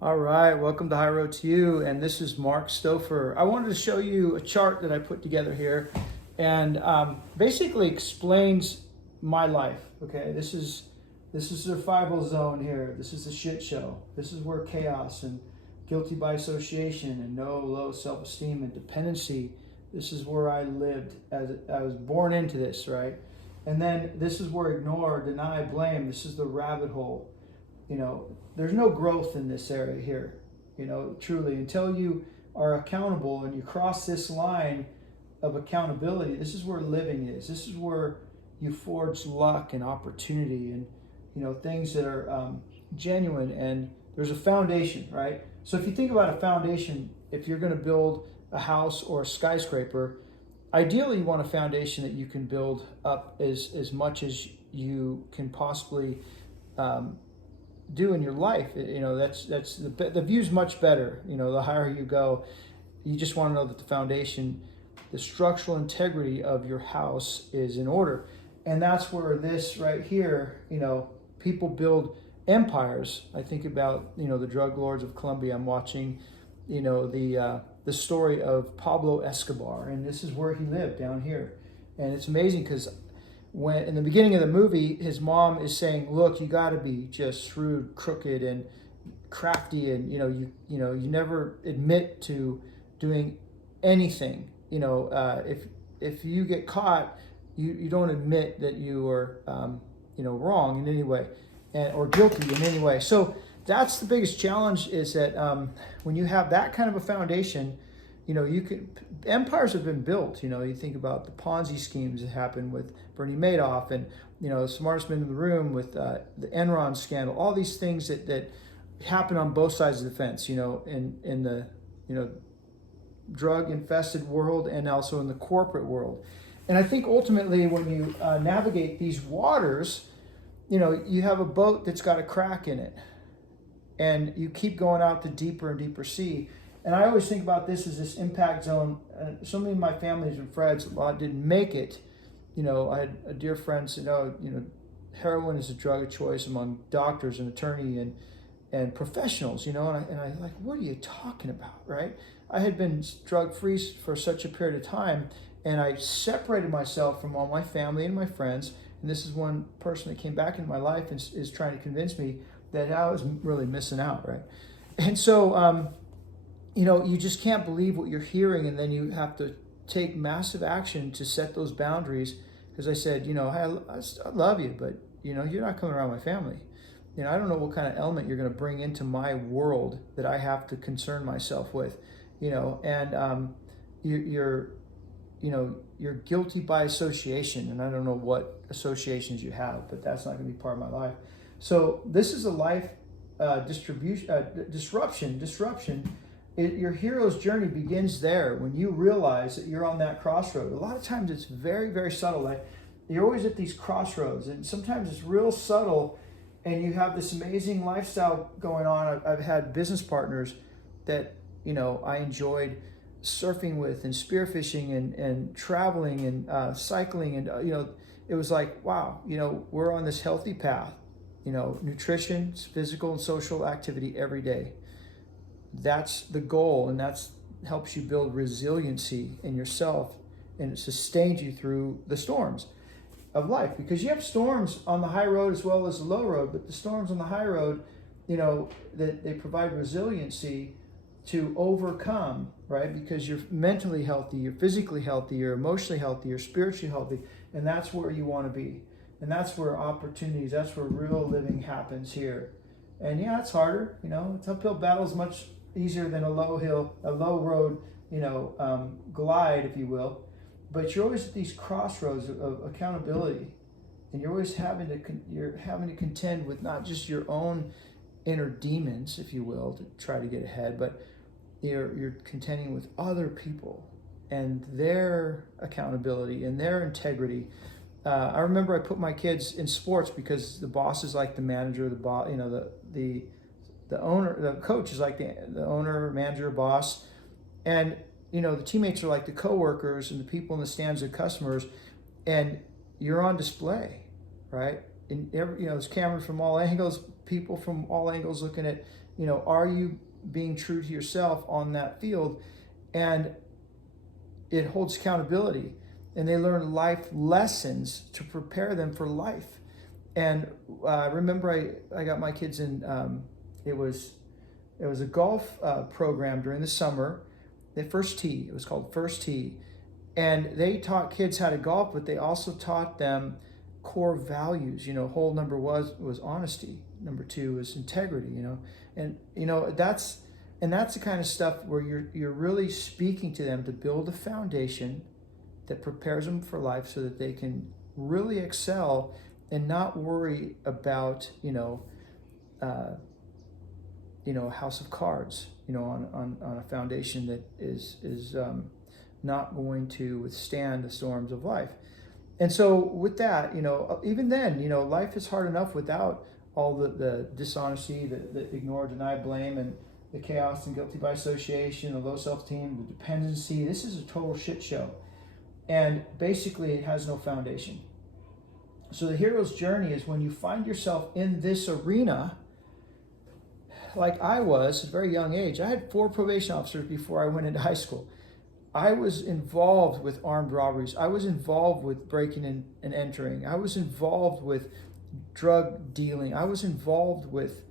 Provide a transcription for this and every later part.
All right, welcome to High Road to You, and this is Mark Stofer. I wanted to show you a chart that I put together here, and basically explains my life. Okay, this is survival zone here. This is a shit show. This is where chaos and guilty by association and no low self-esteem and dependency. This is where I lived as I was born into this, right? And then this is where ignore, deny, blame. This is the rabbit hole. There's no growth in this area here, truly, until you are accountable and you cross this line of accountability. This is where living is. This is where you forge luck and opportunity and, things that are genuine, and there's a foundation, right? So if you think about a foundation, if you're going to build a house or a skyscraper, ideally you want a foundation that you can build up as much as you can possibly do in your life. That's the view's much better. The higher you go, you just want to know that the foundation, the structural integrity of your house is in order. And that's where this right here, people build empires. I think about the drug lords of Colombia. I'm watching the story of Pablo Escobar, and this is where he lived down here. And it's amazing because when in the beginning of the movie, his mom is saying, "Look, you got to be just shrewd, crooked, and crafty, and you never admit to doing anything. If you get caught, you don't admit that you are wrong in any way, or guilty in any way." So that's the biggest challenge, is that when you have that kind of a foundation, empires have been built. You think about the Ponzi schemes that happened with Bernie Madoff, and the smartest man in the room with the Enron scandal. All these things that happen on both sides of the fence. In the drug infested world and also in the corporate world. And I think ultimately, when you navigate these waters, you have a boat that's got a crack in it, and you keep going out to deeper and deeper sea. And I always think about this as this impact zone. So many of my families and friends, a lot didn't make it. I had a dear friend said, "No, heroin is a drug of choice among doctors and attorney and professionals." And I like, what are you talking about, right? I had been drug free for such a period of time, and I separated myself from all my family and my friends. And this is one person that came back into my life and is trying to convince me that I was really missing out, right? And so, you just can't believe what you're hearing, and then you have to take massive action to set those boundaries. Because I said, I love you, but you're not coming around my family. I don't know what kind of element you're going to bring into my world that I have to concern myself with. And you're guilty by association, and I don't know what associations you have, but that's not going to be part of my life. So this is a life disruption. Your hero's journey begins there, when you realize that you're on that crossroad. A lot of times it's very, very subtle. Like, you're always at these crossroads, and sometimes it's real subtle, and you have this amazing lifestyle going on. I've had business partners that I enjoyed surfing with, and spearfishing, and traveling, and cycling, and it was like, wow, we're on this healthy path. Nutrition, physical and social activity every day. That's the goal, and that's helps you build resiliency in yourself, and it sustains you through the storms of life, because you have storms on the high road as well as the low road. But the storms on the high road, that they provide resiliency to overcome, right? Because you're mentally healthy, you're physically healthy, you're emotionally healthy, you're spiritually healthy, and that's where you want to be. And that's where opportunities, that's where real living happens here. And yeah, it's harder. It's uphill battle is much easier than a low road, glide, if you will. But you're always at these crossroads of accountability, and you're always having to contend with not just your own inner demons, if you will, to try to get ahead, but you're contending with other people and their accountability and their integrity. I remember I put my kids in sports because the boss is like the manager, the owner, the coach is like the owner, manager, boss, and the teammates are like the coworkers, and the people in the stands are customers, and you're on display, right? And there's cameras from all angles, people from all angles looking at, are you being true to yourself on that field? And it holds accountability, and they learn life lessons to prepare them for life. And remember, I got my kids in, it was a golf program during the summer, the First Tee, it was called First Tee. And they taught kids how to golf, but they also taught them core values. Hole number was honesty. Number 2 was integrity, and that's the kind of stuff where you're really speaking to them to build a foundation that prepares them for life so that they can really excel and not worry about, a house of cards, on a foundation that is not going to withstand the storms of life. And so with that, even then, life is hard enough without all the dishonesty, the ignore, deny, blame, and the chaos and guilty by association, the low self-esteem, the dependency. This is a total shit show. And basically it has no foundation. So the hero's journey is when you find yourself in this arena, like I was at a very young age. I had 4 probation officers before I went into high school. I was involved with armed robberies. I was involved with breaking in and entering. I was involved with drug dealing. I was involved with,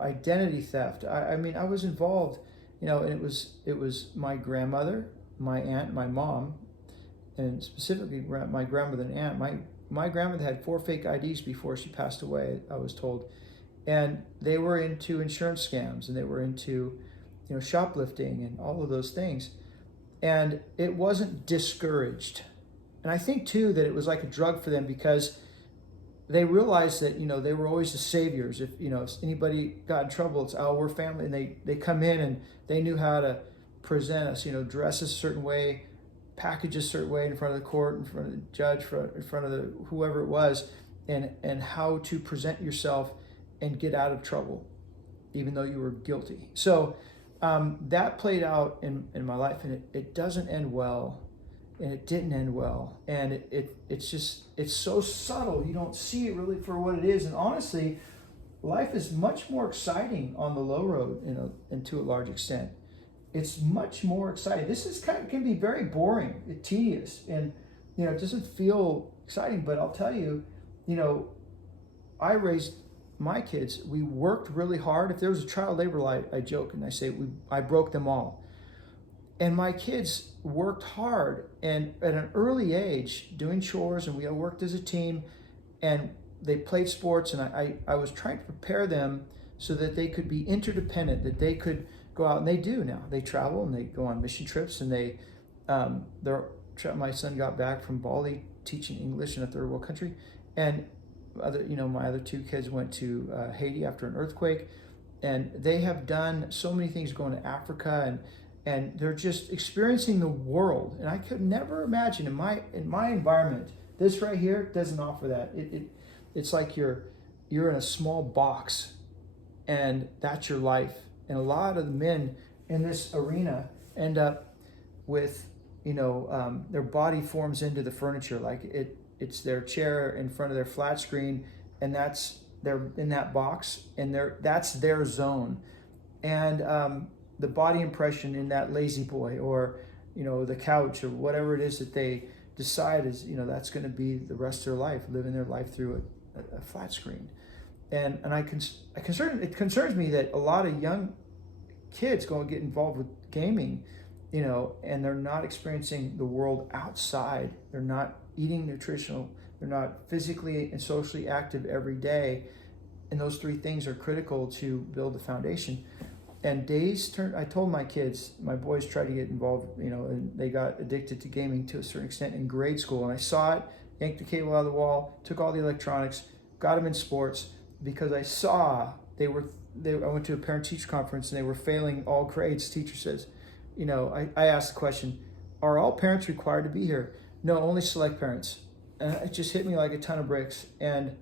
identity theft. I mean, I was involved, and it was my grandmother, my aunt, my mom, and specifically my grandmother and aunt. My grandmother had 4 fake IDs before she passed away, I was told. And they were into insurance scams, and they were into, shoplifting and all of those things. And it wasn't discouraged. And I think too that it was like a drug for them, because they realized that, they were always the saviors. If anybody got in trouble, it's, oh, we're family. And they come in and they knew how to present us, dress a certain way, package a certain way in front of the court, in front of the judge, in front of the whoever it was, and how to present yourself and get out of trouble, even though you were guilty. So that played out in my life, and it doesn't end well, and it didn't end well. And it's so subtle. You don't see it really for what it is. And honestly, life is much more exciting on the low road, and to a large extent. It's much more exciting. This can be very boring, tedious, and it doesn't feel exciting. But I'll tell you, I raised my kids. We worked really hard. If there was a child labor law, I joke and I say I broke them all. And my kids worked hard, and at an early age, doing chores, and we all worked as a team, and they played sports, and I was trying to prepare them so that they could be interdependent, that they could go out, and they do now. They travel and they go on mission trips, and my son got back from Bali teaching English in a third world country, and my other 2 kids went to Haiti after an earthquake, and they have done so many things, going to Africa, and they're just experiencing the world. And I could never imagine in my environment, this right here doesn't offer that. It's like you're in a small box, and that's your life. And a lot of the men in this arena end up with, their body forms into the furniture, like it's their chair in front of their flat screen, and they're in that box, and that's their zone. And the body impression in that lazy boy, or the couch, or whatever it is that they decide is that's going to be the rest of their life, living their life through a flat screen. And it concerns me that a lot of young kids go and get involved with gaming, and they're not experiencing the world outside. They're not eating nutritional. They're not physically and socially active every day. And those 3 things are critical to build the foundation. And days turn. I told my kids, my boys tried to get involved, and they got addicted to gaming to a certain extent in grade school. And I saw it, yanked the cable out of the wall, took all the electronics, got them in sports, because I saw I went to a parent-teacher conference, and they were failing all grades. Teacher says, I asked the question, are all parents required to be here? No, only select parents. And it just hit me like a ton of bricks. And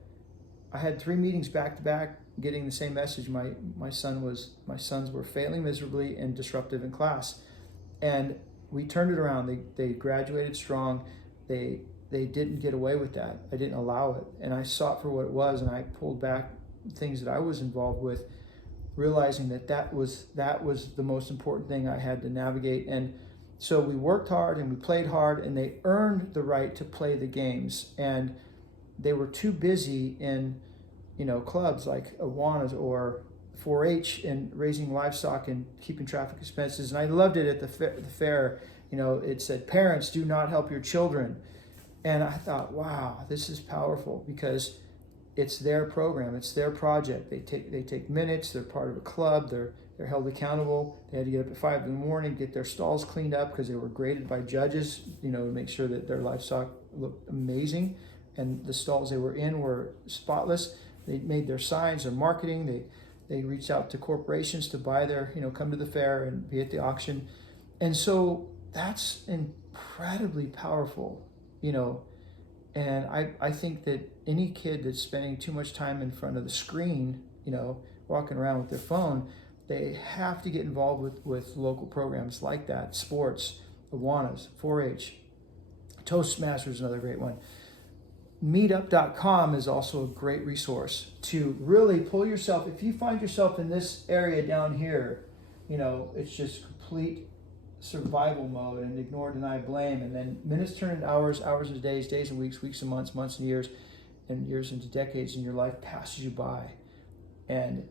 I had 3 meetings back to back getting the same message. My sons were failing miserably and disruptive in class. And we turned it around. They graduated strong. They they didn't get away with that. I didn't allow it, and I saw it for what it was, and I pulled back things that I was involved with, realizing that was the most important thing I had to navigate. And so we worked hard and we played hard, and they earned the right to play the games. And they were too busy in, clubs like Awanas or 4-H and raising livestock and keeping traffic expenses. And I loved it at the fair. It said, "Parents, do not help your children." And I thought, wow, this is powerful, because it's their program, it's their project. They take minutes. They're part of a club. They're held accountable. They had to get up at 5 in the morning, get their stalls cleaned up because they were graded by judges, to make sure that their livestock looked amazing, and the stalls they were in were spotless. They made their signs, their marketing. They reached out to corporations to buy their, come to the fair and be at the auction. And so that's incredibly powerful, and I think that any kid that's spending too much time in front of the screen, walking around with their phone, they have to get involved with local programs like that. Sports, Awanas, 4-H, Toastmasters is another great one. Meetup.com is also a great resource to really pull yourself. If you find yourself in this area down here, it's just complete survival mode and ignore, deny, blame, and then minutes turn into hours, hours into days, days and weeks, weeks and months, months and years into decades, and your life passes you by. And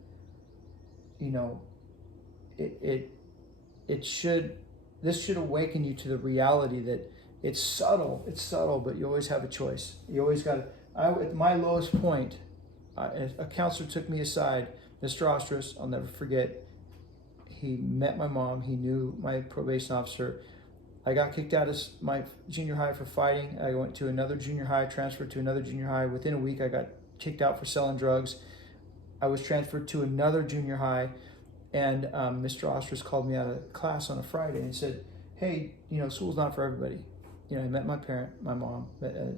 this should awaken you to the reality that it's subtle, but you always have a choice. You always got to. At my lowest point, a counselor took me aside, Mr. Ostros, I'll never forget. He met my mom. He knew my probation officer. I got kicked out of my junior high for fighting. I went to another junior high, transferred to another junior high. Within a week, I got kicked out for selling drugs. I was transferred to another junior high, and Mr. Ostros called me out of class on a Friday and said, "Hey, school's not for everybody." I met my mom.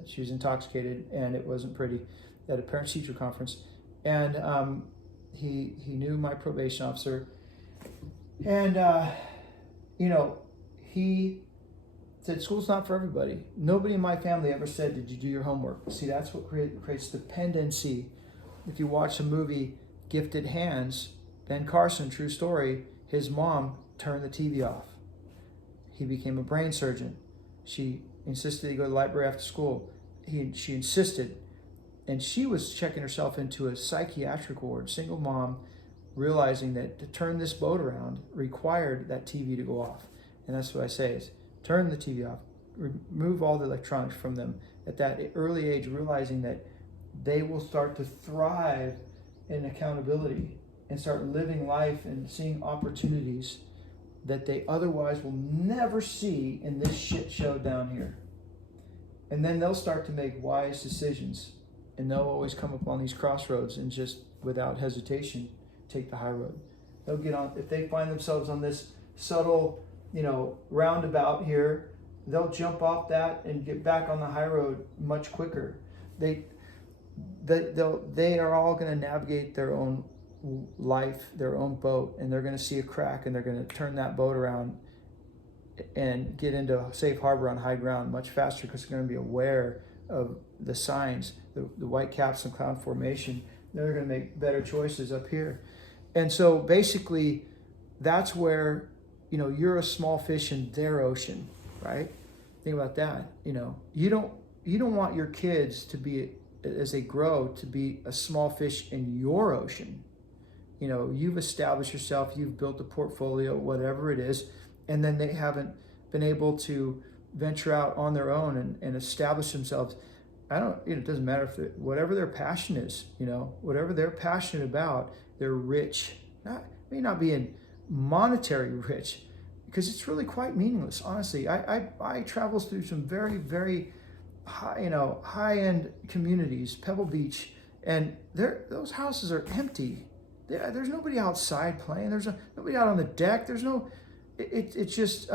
She was intoxicated, and it wasn't pretty, at a parent-teacher conference. And he knew my probation officer. And, he said, "School's not for everybody." Nobody in my family ever said, "Did you do your homework?" See, that's what creates dependency. If you watch the movie Gifted Hands, Ben Carson, true story, his mom turned the TV off. He became a brain surgeon. She insisted he go to the library after school. She insisted. And she was checking herself into a psychiatric ward, single mom, realizing that to turn this boat around required that TV to go off. And that's what I say is, turn the TV off, remove all the electronics from them at that early age, realizing that they will start to thrive in accountability and start living life and seeing opportunities that they otherwise will never see in this shit show down here. And then they'll start to make wise decisions, and they'll always come upon these crossroads and just without hesitation take the high road. They'll get on, if they find themselves on this subtle, roundabout here, they'll jump off that and get back on the high road much quicker. They are all going to navigate their own life, their own boat, and they're going to see a crack, and they're going to turn that boat around and get into safe harbor on high ground much faster, because they're going to be aware of the signs, the white caps and cloud formation. They're going to make better choices up here. And so basically, that's where, you're a small fish in their ocean, right? Think about that. You don't want your kids to be, as they grow, to be a small fish in your ocean. You've established yourself, you've built a portfolio, whatever it is, and then they haven't been able to venture out on their own and establish themselves. It doesn't matter if whatever their passion is, whatever they're passionate about, they're rich. May not be in monetary rich, because it's really quite meaningless. Honestly, I travel through some very, very high-end communities, Pebble Beach, and those houses are empty. There's nobody outside playing. There's nobody out on the deck. There's no. It's just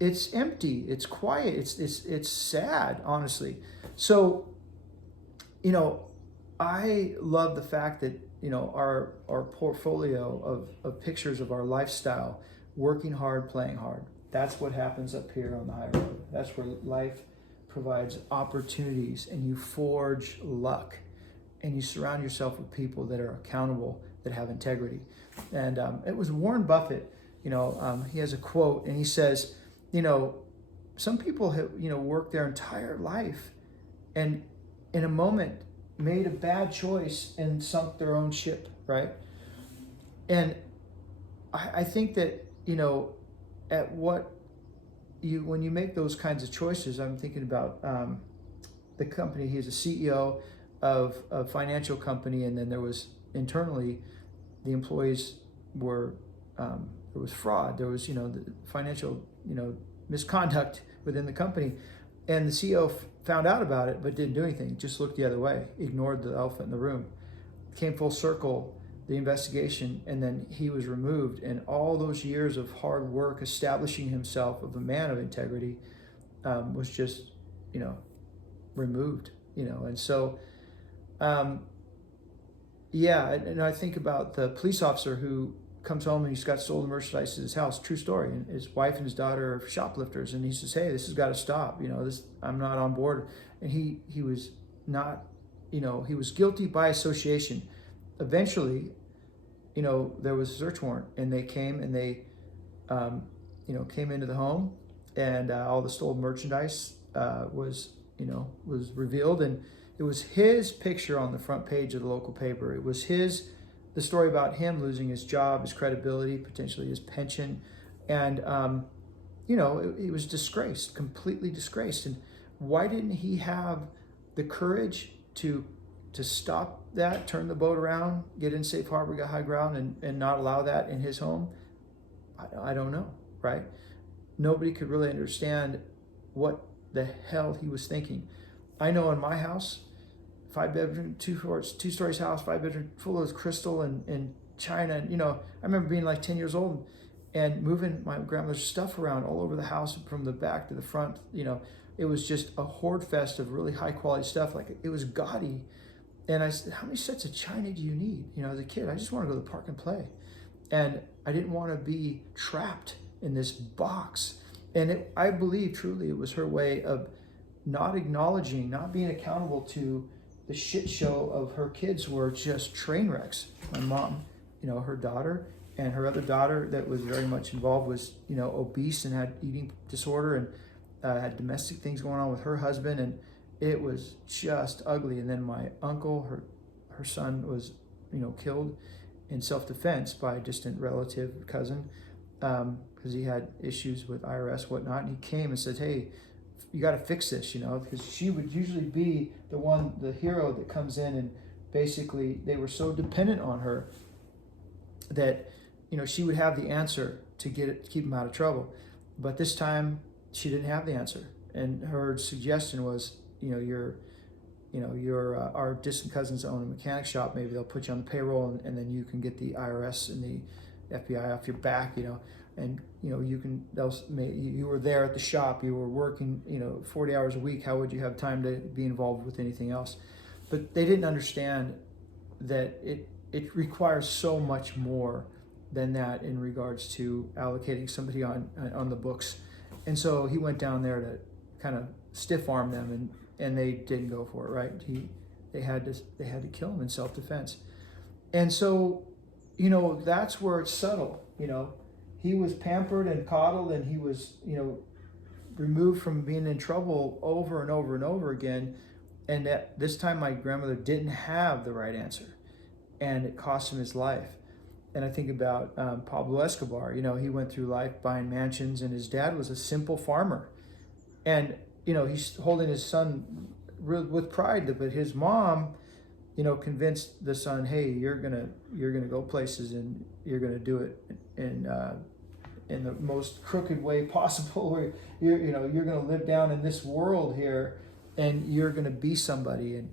it's empty. It's quiet. It's sad, honestly. So, I love the fact that our portfolio of pictures of our lifestyle, working hard, playing hard. That's what happens up here on the high road. That's where life provides opportunities, and you forge luck, and you surround yourself with people that are accountable, that have integrity. And it was Warren Buffett, he has a quote, and he says, some people have, worked their entire life and in a moment made a bad choice and sunk their own ship, right? And I think that, when you make those kinds of choices, I'm thinking about the company. He's a CEO of a financial company, and then there was internally, the employees were, there was fraud, there was, the financial, misconduct within the company. And the CEO found out about it, but didn't do anything, just looked the other way, ignored the elephant in the room. Came full circle, the investigation, and then he was removed. And all those years of hard work establishing himself of a man of integrity was just, removed, And so, and I think about the police officer who comes home and he's got stolen merchandise at his house. True story. And his wife and his daughter are shoplifters, and he says, "Hey, this has got to stop. I'm not on board." And he was not, he was guilty by association. Eventually, there was a search warrant, and they came and they, came into the home, and all the stolen merchandise was revealed, and it was his picture on the front page of the local paper. It was the story about him losing his job, his credibility, potentially his pension, and he was disgraced, completely disgraced. And why didn't he have the courage to stop that, turn the boat around, get in safe harbor, get high ground, and not allow that in his home? I don't know, right? Nobody could really understand what the hell he was thinking. I know in my house, 5-bedroom, 2 stories house, 5-bedroom, full of crystal and china. And, I remember being like 10 years old and moving my grandmother's stuff around all over the house from the back to the front. It was just a hoard fest of really high quality stuff. Like, it was gaudy. And I said, "How many sets of china do you need?" As a kid, I just want to go to the park and play. And I didn't want to be trapped in this box. And I believe truly it was her way of not acknowledging, not being accountable to the shit show of her kids were just train wrecks. My mom, her daughter, and her other daughter that was very much involved was, obese and had eating disorder and had domestic things going on with her husband. And it was just ugly. And then my uncle, her son was, killed in self-defense by a distant relative, cousin, because he had issues with IRS, whatnot. And he came and said, "Hey, you got to fix this," because she would usually be the hero that comes in, and basically they were so dependent on her that, she would have the answer to keep him out of trouble. But this time she didn't have the answer. And her suggestion was, our distant cousins own a mechanic shop. Maybe they'll put you on the payroll, and then you can get the IRS and the FBI off your back, and you were there at the shop, you were working 40 hours a week. How would you have time to be involved with anything else? But they didn't understand that it requires so much more than that in regards to allocating somebody on the books. And so he went down there to kind of stiff arm them, and they didn't go for it, right? They had to kill him in self-defense. And so that's where it's subtle. He was pampered and coddled, and he was, removed from being in trouble over and over and over again. And at this time, my grandmother didn't have the right answer, and it cost him his life. And I think about Pablo Escobar. He went through life buying mansions, and his dad was a simple farmer. And, he's holding his son with pride, but his mom, convinced the son, "Hey, you're gonna go places, and you're gonna do it in the most crooked way possible. Where you're gonna live down in this world here, and you're gonna be somebody."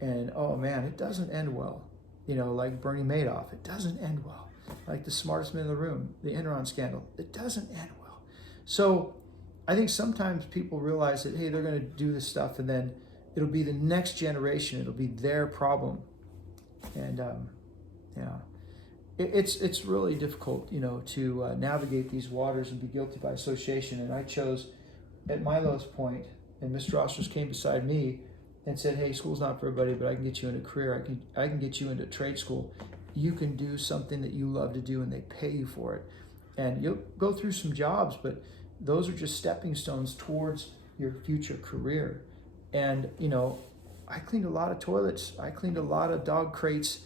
And oh man, it doesn't end well. Like Bernie Madoff, it doesn't end well. Like the smartest man in the room, the Enron scandal, it doesn't end well. So I think sometimes people realize that, hey, they're gonna do this stuff, and then it'll be the next generation, it'll be their problem. And it's really difficult, to navigate these waters and be guilty by association. And I chose, at my lowest point, And Mr. Osters came beside me and said, hey, school's not for everybody, but I can get you into a career. I can get you into trade school. You can do something that you love to do, and they pay you for it. And you'll go through some jobs, but those are just stepping stones towards your future career. And, you know, I cleaned a lot of toilets. I cleaned a lot of dog crates.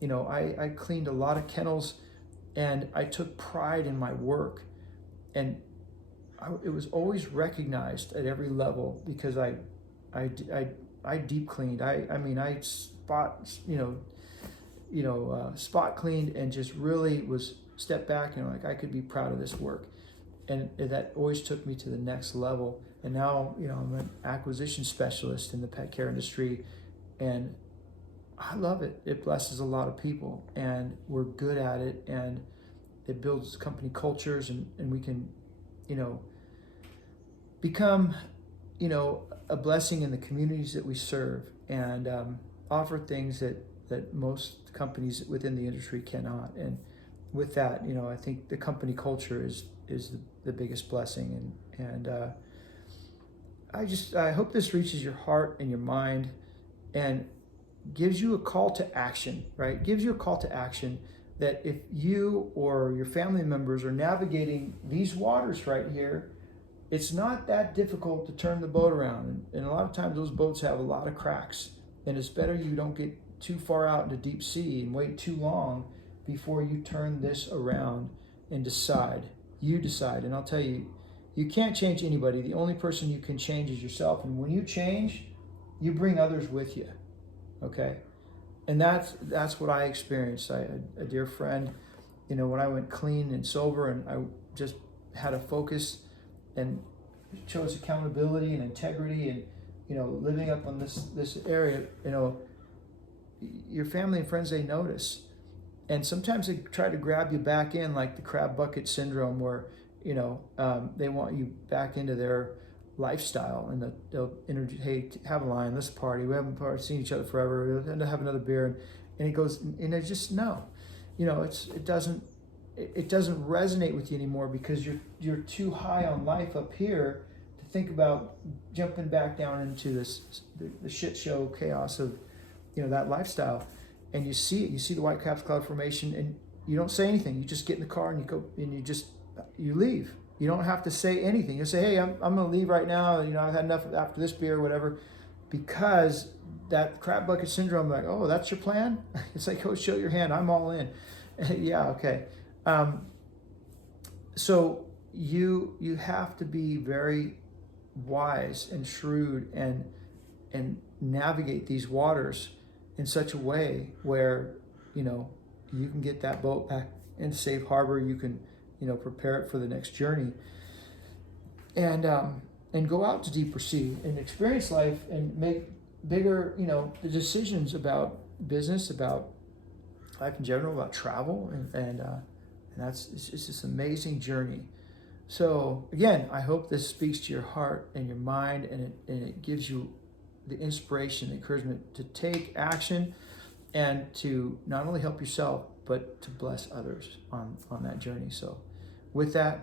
You know, I cleaned a lot of kennels, and I took pride in my work. And it was always recognized at every level because I deep cleaned. I spot cleaned and just really was stepped back and like I could be proud of this work. And that always took me to the next level. And now, you know, I'm an acquisition specialist in the pet care industry, and I love it. It blesses a lot of people, and we're good at it, and it builds company cultures, and we can, you know, become, you know, a blessing in the communities that we serve, and offer things that most companies within the industry cannot. And with that, you know, I think the company culture is the biggest blessing. And I hope this reaches your heart and your mind and gives you a call to action, right? Gives you a call to action that if you or your family members are navigating these waters right here, it's not that difficult to turn the boat around. And a lot of times those boats have a lot of cracks, and it's better you don't get too far out into deep sea and wait too long before you turn this around and decide. You decide. And I'll tell you, you can't change anybody. The only person you can change is yourself. And when you change, you bring others with you. Okay? And that's what I experienced. I had a dear friend, you know, when I went clean and sober, and I just had a focus and chose accountability and integrity, and, you know, living up on this area, you know, your family and friends, they notice. And sometimes they try to grab you back in, like the crab bucket syndrome, where, you know, they want you back into their lifestyle, and they'll introduce, hey, have a line, let's party. We haven't seen each other forever. We'll have another beer, and it goes, and it's just no, you know, it doesn't resonate with you anymore because you're too high on life up here to think about jumping back down into the shit show chaos of, you know, that lifestyle. And you see it. You see the Whitecaps cloud formation, and you don't say anything. You just get in the car and you go, and you leave. You don't have to say anything. You say, hey, I'm going to leave right now. You know, I've had enough after this beer or whatever, because that crab bucket syndrome, like, oh, that's your plan? It's like, oh, show your hand. I'm all in. Yeah, okay. So you have to be very wise and shrewd and navigate these waters in such a way where, you know, you can get that boat back in safe harbor. You can, you know, prepare it for the next journey, and go out to deeper sea and experience life and make bigger, you know, the decisions about business, about life in general, about travel, and it's just this amazing journey. So again, I hope this speaks to your heart and your mind, and it gives you the inspiration, the encouragement to take action and to not only help yourself, but to bless others on that journey. So with that,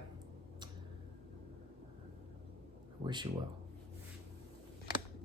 I wish you well.